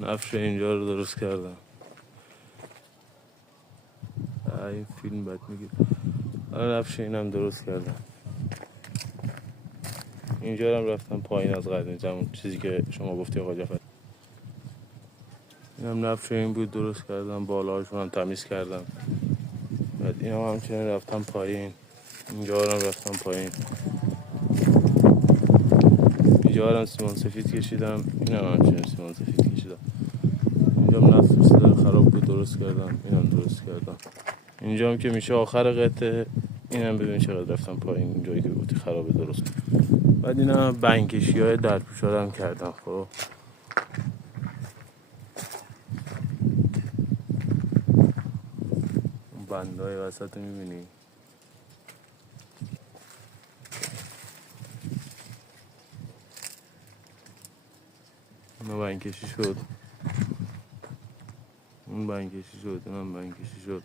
نفش اینجا رو درست کردم. این فیلم بد میگیره. الان نفش اینم درست کردم. اینجا هم رفتم پایین از قدیم زمان، چیزی که شما گفتی آقا جعفر. اینم نفش این بود، درست کردم. بالاهاشون هم تمیز کردم. بعد اینم همچنین رفتم پایین. اینجا هم رفتم پایین. اینجا هم سیمان سفید کشیدم. اینم همچنین سیمان سفید کشیدم. اینجا هم نفش خراب بود، درست کردم. اینم درست کردم. اینجا هم که میشه آخر قطعه. اینم ببین چقدر رفتم پایین. اینجایی که گفتی خرابه درست. بعد اینا بنکشی های درپوشا هم کردم. خب بندهای وسط رو میبینی. اینا بنکشی شد. اون بنکشی شد. اونم بنکشی شد.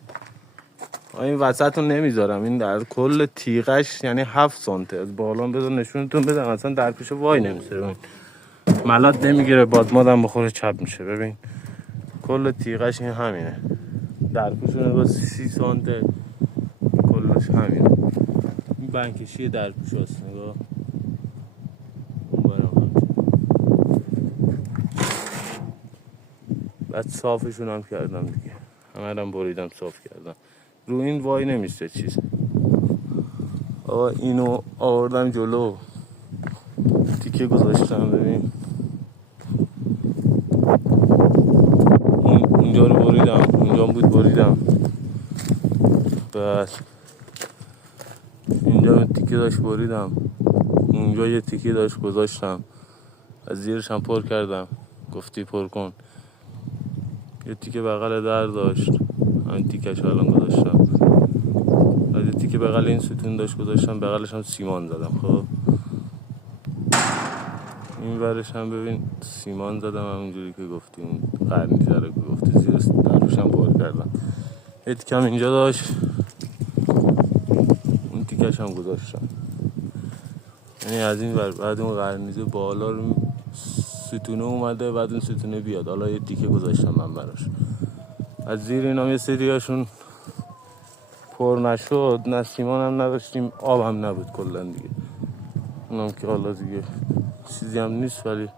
این وسط رو نمیذارم. این در کل تیغش یعنی 7 سانته. از بالا بذار نشونتون بدم. اصلا درپوشا وای نمیسه. ببین ملات نمیگیره، بادمادم بخوره چپ میشه. ببین کل تیغش این همینه. درپوش رو 30 سانته کلش همینه. این بنکشی درپوش هست. نگاه بعد صافشون هم کردم دیگه. همه هم بریدم صاف کردم. رو این وای نمیسته چیز. آقا اینو آوردم جلو، تیکه گذاشتم. ببین اونجا رو بریدم، اونجا بود بریدم. بس اینجا تیکه داشت بریدم، اونجا یه تیکه داشت گذاشتم. از زیرش هم پر کردم، گفتی پر کن. یه تیکه بغل در داشت، همین تیکش الان گذاشتم. بعد یه تیکه بغل این ستون داشت گذاشتم، بغلش هم سیمان زدم. خب این ورش هم ببین سیمان زدم همونجوری که گفتی. اون قرنیزه رو که گفتی زیر درش هم پر کردم. یه تیکه هم اینجا داشت، اون تیکش هم گذاشتم. یعنی از این ور بعد اون قرنیزه بالا رو ستونه اومده، بعد اون ستونه بیاد. حالا یه تیکه گذاشتم من براش. از زیر اینا یه سریاشون پر نشد. نه سیمان هم نداشتیم، آب هم نبود کلا دیگه. اونم که حالا دیگه چیزی هم نیست، ولی